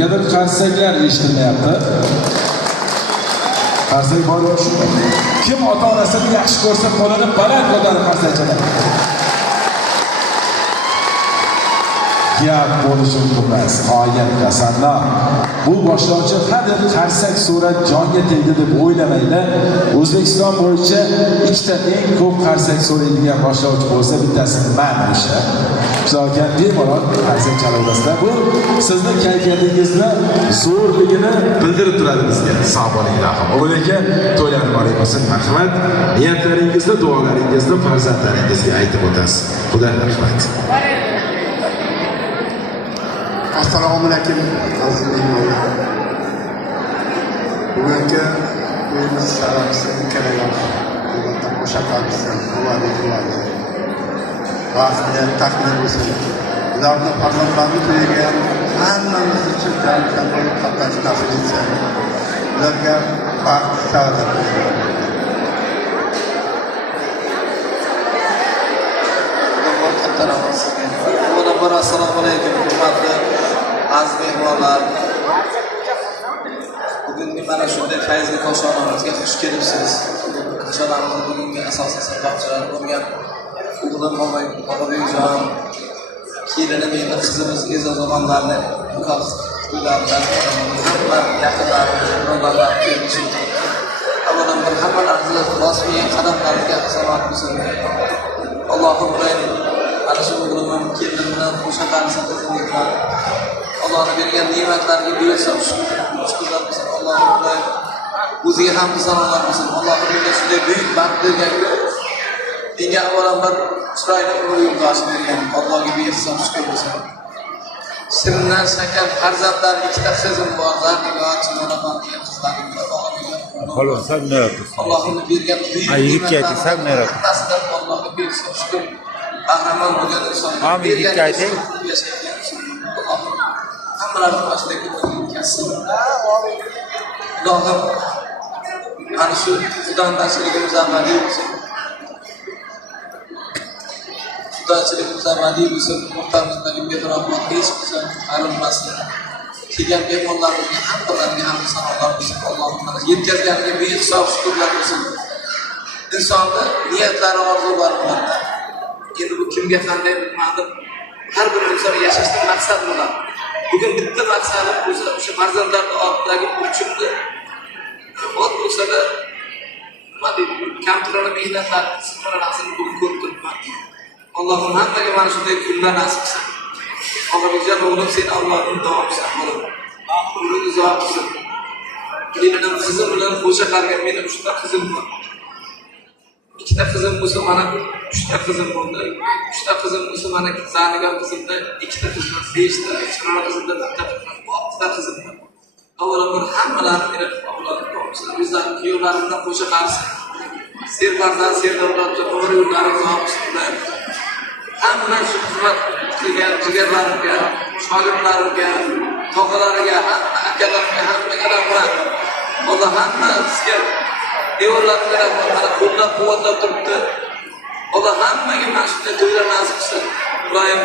Negadir qarsaklar eshitilmayapti. Qarsak bor shu. Kim ota-onasini yaxshi ko'rsa, qo'lini baland ko'tarib qarsak chaladi. Gap bo'lishi mumkin emas. Oyat qasamlar. Bu boshlovchi hadeb qarsak surat jonga tegdi deb o'ylamaydi. O'zbekiston bo'yicha ikkita eng ko'p qarsak so'raydigan boshlovchi bo'lsa, bittasi men o'sha. Zokan bemalol qarsak chalaverasizlar. Bu sizning kayfiyatingizni zo'rligini bildirib turadi bizga. Sog' bo'linglar. O'g'il aka, to'ylar muborak bo'lsin. Marhamat. Niyatlaringizni, duolaringizni farzandlaringizga aytib o'tasiz. Xudoga rahmat. Assalomu alaykum aziz mehmonlar. Bugungi to'yimiz sharafsiz ikkalayoq albatta qo'shaqabsin, quvvatli. Vaqtida taxmin bo'lsin. Ularning farzandlarini to'yiga hammamiz uchun jalb bo'lib qatnashish nasib etsin. Ularga baxt, saodat bersin. Assalomu alaykum hurmatli aziz mehmonlar. Bugungi mana shunday fayzli koshonamizga xush kelibsiz. Koshonamizning bugungi asosiy sababchilari bo'lgan o'g'lim Otabekjon, kelinim endi qizimiz E'zozomonlarni nikoh to'ylaridan hamma yaqinlarimiz, birodarlar kelishib avvalambor hammalaringizni bosgan qadamlaringizga salomat bo'lsin. Allohim bilan ana shu o'g'limim kelinimdan qo'sha qarsaklar Allohning bergan ne'matlarga bersam shukrlar bo'lsin. Allohim bilan o'ziga hamd sanolar bo'lsin. Allohim menga shunday buyuk baxt bergan menga avvalambor chiroyli umr yo'ldoshi bergan Allohga bersam shukr bo'lsin. Shirindan shakar farzandlar ikkita qizim bor. Zarnigo, Chinonaxon degan qizlarim bor. Xolos, sen ne yapıyorsun? Allohning bergan buyuk ne'matlarga sen ne yapıyorsun? Allohga bersam shukr. Qahramon bo'lgan inson. Amin, ikki ayting. Hammalarning boshidagi o'tkazsin. Allohim ana shu xudochiligimiz abadiy bo'lsin. Xudochiligimiz abadiy bo'lsin. O'rtamizdagi betaraflik hech qachon arilmasin. Kelgan mehmonlarimizga hammalariga ham sanolar bo'lsin. Allohim mana yetkazganiga behisob shukrlar bo'lsin. Insonni niyatlari, orzulari bor. Endi bu kimga qanday bilmadim. Har bir inson yashashning maqsadi bo'ladi. Bugun bitta maqsadim bo'lsa, o'sha farzandlarning ortidagi burchimni ot bo'lsa-da, nima deydi, kamtarona mehnatlarni sifatlarini bugun ko'rib turibman. Allohim hammaga mana shunday kunlar nasib qilsin. Otabekjon o'g'lim, sen Allohning duosi bo'lib, umring uzoq bo'lsin. Kelinim qizim bilan qo'sha qargan mening 3 ta qizim bor. 2 ta qizim bo'lsa, mana 3 ta qizim bo'ldi. 3 ta qizim bo'lsa, mana Zarnigo qizimda 2 ta qizim, 5 ta, Chinonaxon qizimda 1 ta, 6 ta qizim bor. Avvalambor hammalarini berib, Allohning bizlarning kuyovlarimdan qo'sha qarsin. Serfarzand, serdavlatcha umr yo'llaringiz olsin. Hamma shu xizmat qilgan jigarlarimga, shogirdlarimga, tog'alariga, hamma akalarimga, hammaga rahmat. Alloh hammasiga devorlarga rahmat, mana qo'llab-quvvatlab turibdi. Alloh hammaga mana shunday to'ylar nasib qilsin. Ilohim,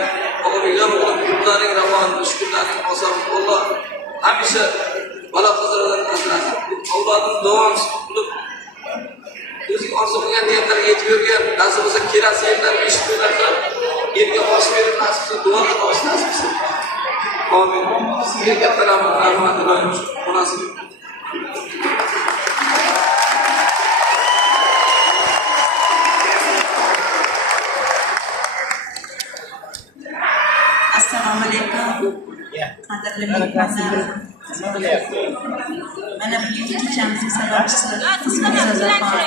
Otabekjon o'g'lim, kunlaring ravon, shukurlaring oson. Alloh hamisha bola qizlardan asrasin. Avlodini davomsiz qilib o'zing orzu qilgan niyatlarga yetib yurgan, nasib bo'lsa kelasi yillar eshituvlarda yerga osh berib nasib qilsa, duolar osh nasib qilsin. Amin. Sizga katta rahmat iloyim onasi. Assalomu alaykum. Qadrli mehmonlar. Mana bugungi kechamizning sababchisi qizim E'zozoxon.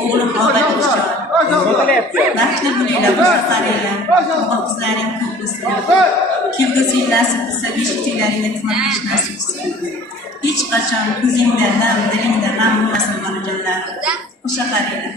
O'g'lim Otabekjon. Baxtli bo'linglar, qo'shaqaringlar. Qizlaring ko'p bo'lsin. Kelgusi nasib qilsa, beshikchilaringga xizmat qilish nasib qilsin. Hech qachon ko'zingda nam, dilingda g'am bo'lmasin, onajonlar. Qo'shaqaringlar.